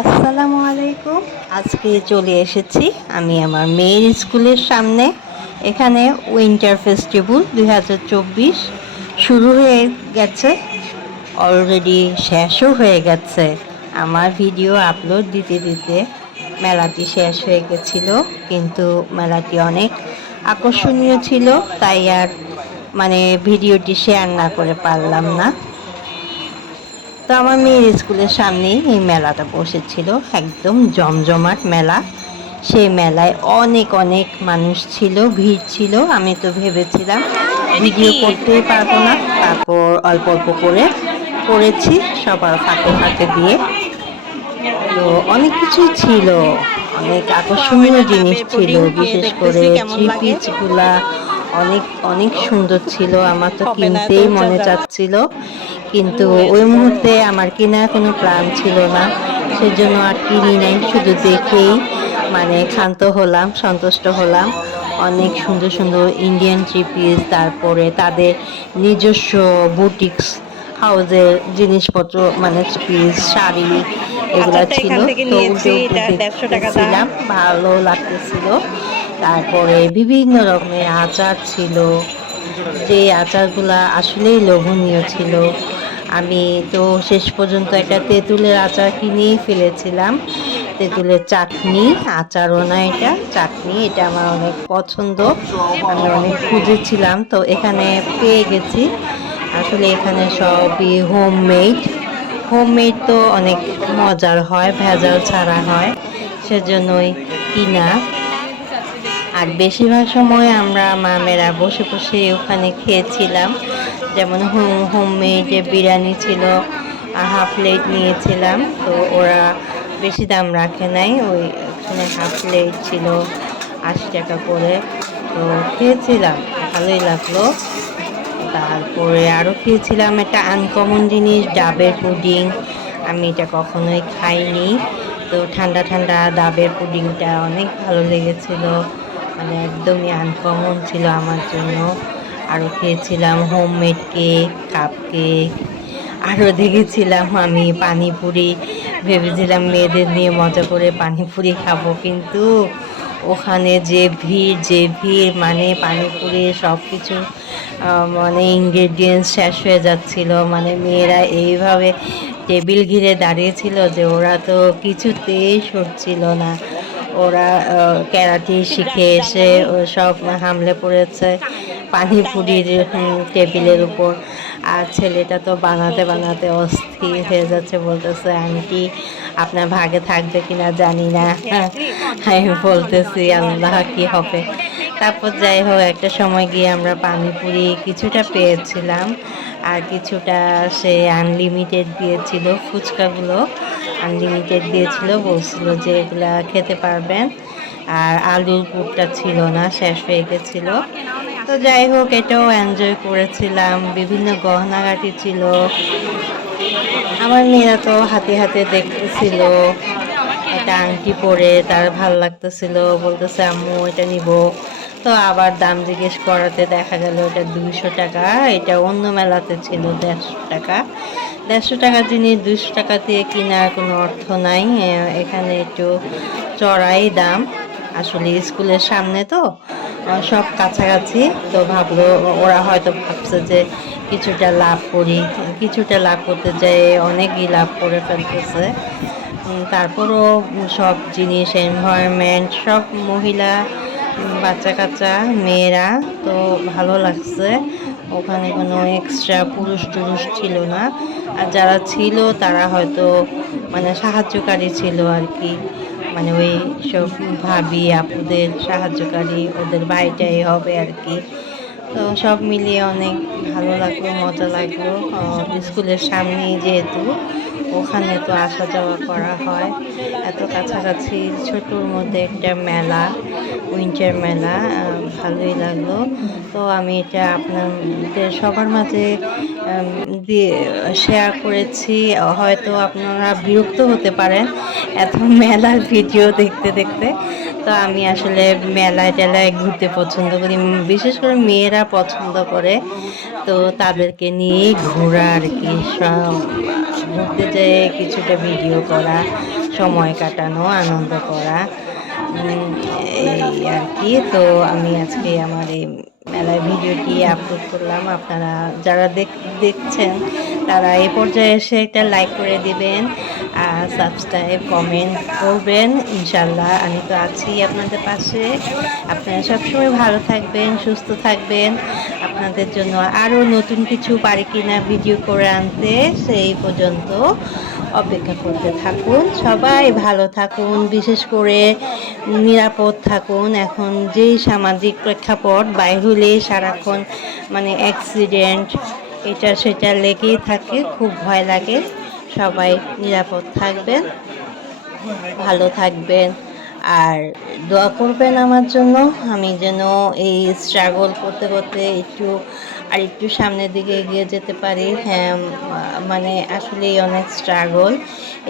আসসালামু আলাইকুম। আজকে চলে এসেছি আমি আমার মেয়ের স্কুলের সামনে। এখানে উইন্টার ফেস্টিভ্যাল দু হাজার চব্বিশ শুরু হয়ে গেছে, অলরেডি শেষও হয়ে গেছে। আমার ভিডিও আপলোড দিতে দিতে মেলাটি শেষ হয়ে গেছিল, কিন্তু মেলাটি অনেক আকর্ষণীয় ছিল, তাই আর মানে ভিডিওটি শেয়ার না করে পারলাম না। তো আমার মেয়ের স্কুলের সামনেই এই মেলাটা বসেছিল একদম জমজমাট মেলা। সেই মেলায় অনেক অনেক মানুষ ছিল ভিড় ছিল আমি তো ভেবেছিলাম ভিডিও করতেই পারব না। তারপর অল্প অল্প করে করেছি সবার ফাঁকে ফাঁকে দিয়ে। তো অনেক কিছুই ছিল অনেক আকর্ষণীয় জিনিস ছিল বিশেষ করে থ্রি পিচগুলা অনেক অনেক সুন্দর ছিল। আমার তো কিনতেই মনে চাচ্ছিল। কিন্তু ওই মুহূর্তে আমার কেনার কোনো প্ল্যান ছিল না। সেজন্য আর কিনি নাই শুধু দেখেই মানে ক্ষান্ত হলাম সন্তুষ্ট হলাম। অনেক সুন্দর সুন্দর ইন্ডিয়ান থ্রি পিস তারপরে তাদের নিজস্ব বুটিক্স হাউজের জিনিসপত্র মানে পিস শাড়ি এগুলো আচারটা ছিল। তো নিয়েছি, উল্টে উল্টে এটা 150 টাকা দাম। দেখতেছিলাম ভালো লাগতেছিল। তারপরে বিভিন্ন রকমের আচার ছিল। যে আচারগুলো আসলেই লোভনীয় ছিল। আমি তো শেষ পর্যন্ত একটা তেঁতুলের আচার কিনেই ফেলেছিলাম। তেঁতুলের চাটনি আচারও না এটা, চাটনি, এটা আমার অনেক পছন্দ। আমি অনেক খুঁজেছিলাম, তো এখানে পেয়ে গেছি। আসলে এখানে সবই হোমমেড হোমমেড তো অনেক মজার হয়, ভেজাল ছাড়া হয়। সেজন্যই কিনা। আর বেশিরভাগ সময় আমরা মামেরা বসে বসে ওখানে খেয়েছিলাম। যেমন হোম হোমমেড বিরিয়ানি ছিল হাফ প্লেট নিয়েছিলাম। তো ওরা বেশি দাম রাখে নাই। ওই ওখানে হাফ প্লেট ছিল আশি টাকা করে। তো খেয়েছিলাম, ভালোই লাগল। তারপরে আরও খেয়েছিলাম একটা আনকমন জিনিস, ডাবের পুডিং। আমি এটা কখনোই খাইনি। তো ঠান্ডা ঠান্ডা ডাবের পুডিংটা অনেক ভালো লেগেছিল। মানে একদমই আনকমন ছিল আমার জন্য। আরও খেয়েছিলাম হোমমেড কেক কাপ কেক আরও দেখেছিলাম আমি পানিপুরি। ভেবেছিলাম মেয়েদের নিয়ে মজা করে পানিপুরি খাব, কিন্তু ওখানে যে ভিড় যে ভিড় মানে পানিপুরি সব কিছু মানে ইনগ্রেডিয়েন্টস শেষ হয়ে যাচ্ছিল। মানে মেয়েরা এইভাবে টেবিল ঘিরে দাঁড়িয়েছিল যে ওরা তো কিছুতেই সরছিল না। ওরা ক্যারাটি শিখে এসে ও সব হামলে পড়েছে পানিপুরির হুম, টেবিলের উপর। আর ছেলেটা তো বানাতে বানাতে অস্থির হয়ে যাচ্ছে বলতেছে আন্টি আপনার ভাগে থাকবে কিনা জানি না। আমি বলতেছি আল্লাহ কি হবে? তারপর যাই হোক একটা সময় গিয়ে আমরা পানিপুরি কিছুটা পেয়েছিলাম। আর কিছুটা সে আনলিমিটেড দিয়েছিল ফুচকাগুলো। আনলিমিটেড দিয়েছিল, বলছিল যে এগুলা খেতে পারবেন। আর আলুর পুরটা ছিল না, শেষ হয়ে গেছিল। তো যাই হোক, এটাও এনজয় করেছিলাম। বিভিন্ন গহনাগাটি ছিল। আমার মেয়েরা তো হাতে হাতে দেখতেছিল। একটা আংটি পরে তার ভালো লাগতেছিল, বলতেছে, আম্মু, এটা নিব। তো আবার দাম জিজ্ঞেস করাতে দেখা গেল, এটা দুইশো টাকা। এটা অন্য মেলাতে ছিল দেড়শো টাকা। দেড়শো টাকার জিনিস দুশো টাকা দিয়ে কেনার কোনো অর্থ নাই। এখানে একটু চড়াই দাম। আসলে স্কুলের সামনে তো সব কাছাকাছি। তো ভাবলো ওরা হয়তো ভাবছে যে কিছুটা লাভ করি, কিছুটা লাভ করতে যেয়ে অনেকই লাভ করে ফেলতেছে। তারপরও সব জিনিস এনভায়রনমেন্ট সব মহিলা বাচ্চা কাচ্চা মেয়েরা, তো ভালো লাগছে। ওখানে কোনো এক্সট্রা পুরুষ টুরুষ ছিল না। আর যারা ছিল, তারা হয়তো মানে সাহায্যকারী ছিল আর কি। মানে ওই সব ভাবি, আপুদের সাহায্যকারী, ওদের ভাইটাই হবে আর কি। তো সব মিলিয়ে অনেক ভালো লাগল, মজা লাগল। স্কুলের সামনেই যেহেতু, ওখানে তো আসা যাওয়া করা হয়। এত কাছাকাছি, ছোটোর মধ্যে একটা মেলা উইন্টার মেলা ভালোই লাগল। তো আমি এটা আপনাদের সবার মাঝে দিয়ে শেয়ার করেছি হয়তো আপনারা বিরক্ত হতে পারেন। এত মেলার ভিডিও দেখতে দেখতে। তো আমি আসলে মেলায় টেলায় ঘুরতে পছন্দ করি। বিশেষ করে মেয়েরা পছন্দ করে। তো তাদেরকে নিয়ে ঘোরা আর কি। সব ঘুরতে যেয়ে কিছুটা ভিডিও করা, সময় কাটানো, আনন্দ করা। এই আর কি। তো আমি আজকে আমার এই মেলার ভিডিওটি আপলোড করলাম। আপনারা যারা দেখ- দেখছেন, তারা এ পর্যায়ে এসে একটা লাইক করে দিবেন আর সাবস্ক্রাইব কমেন্ট করবেন। ইনশাল্লাহ আমি তো আছি আপনাদের পাশে। আপনারা সবসময় ভালো থাকবেন, সুস্থ থাকবেন। আপনাদের জন্য আরও নতুন কিছু পারি কিনা ভিডিও করে আনতে, সেই পর্যন্ত। অপেক্ষা করতে থাকুন। সবাই ভালো থাকুন, বিশেষ করে নিরাপদ থাকুন। এখন যেই সামাজিক প্রেক্ষাপট বাইর হলে সারাক্ষণ মানে অ্যাক্সিডেন্ট এটা সেটা লেগেই থাকে, খুব ভয় লাগে। সবাই নিরাপদ থাকবেন, ভালো থাকবেন। আর দোয়া করবেন আমার জন্য। আমি যেন এই স্ট্রাগল করতে করতে একটু, আর একটু সামনের দিকে এগিয়ে যেতে পারি। হ্যাঁ মানে আসলেই অনেক স্ট্রাগল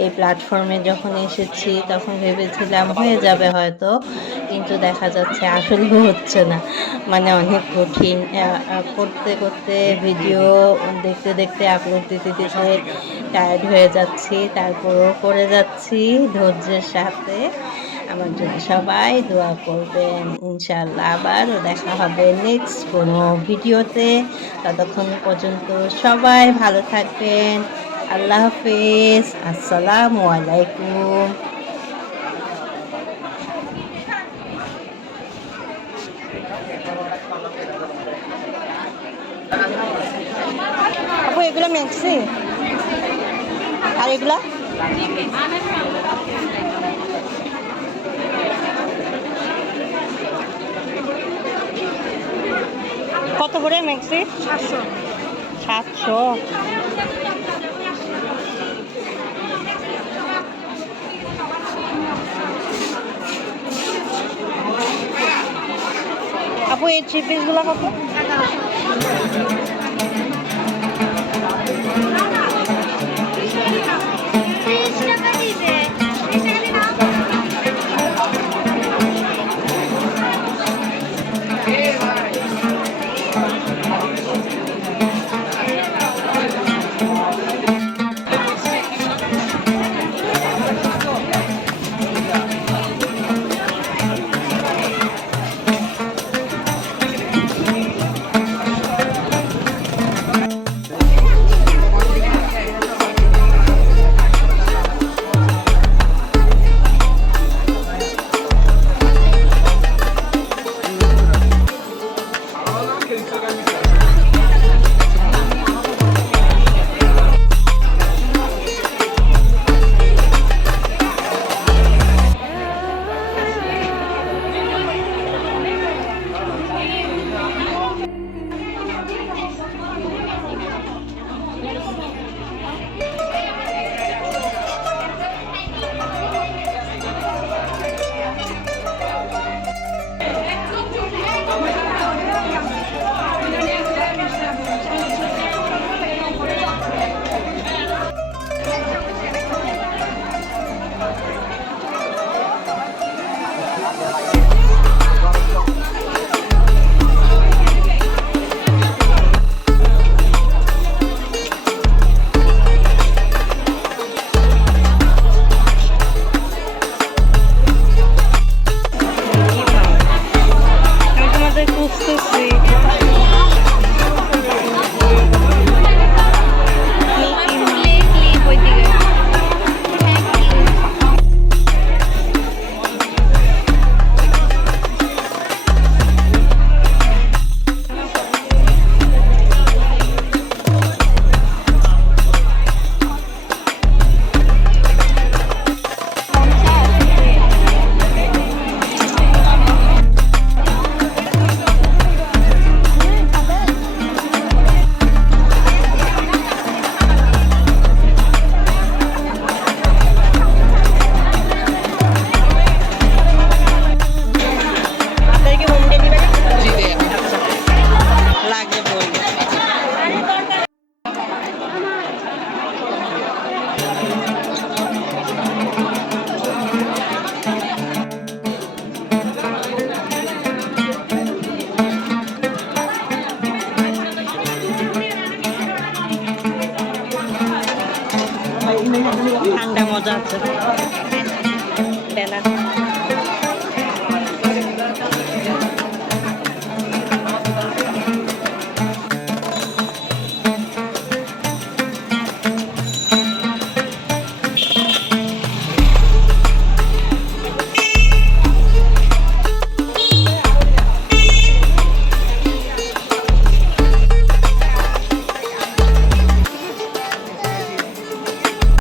এই প্ল্যাটফর্মে যখন এসেছি, তখন ভেবেছিলাম হয়ে যাবে হয়তো, কিন্তু দেখা যাচ্ছে আসলেও হচ্ছে না। মানে অনেক কঠিন। করতে করতে ভিডিও দেখতে দেখতে আপলোড দিতে দিতে টায়ার্ড হয়ে যাচ্ছি। তারপরেও করে যাচ্ছি ধৈর্যের সাথে। আমার জন্য সবাই দোয়া করবেন। ইনশাল্লাহ আবারও দেখা হবে নেক্সট কোনো ভিডিওতে। ততক্ষণ পর্যন্ত সবাই ভালো থাকবেন। আল্লাহ হাফেজ। আসসালামু আলাইকুম। আপু, এগুলো মেক্সি? আর এগুলা? কত করে ম্যাক্সি? সাতশো। সাতশো। আপু এই থ্রি পিসগুলো কত?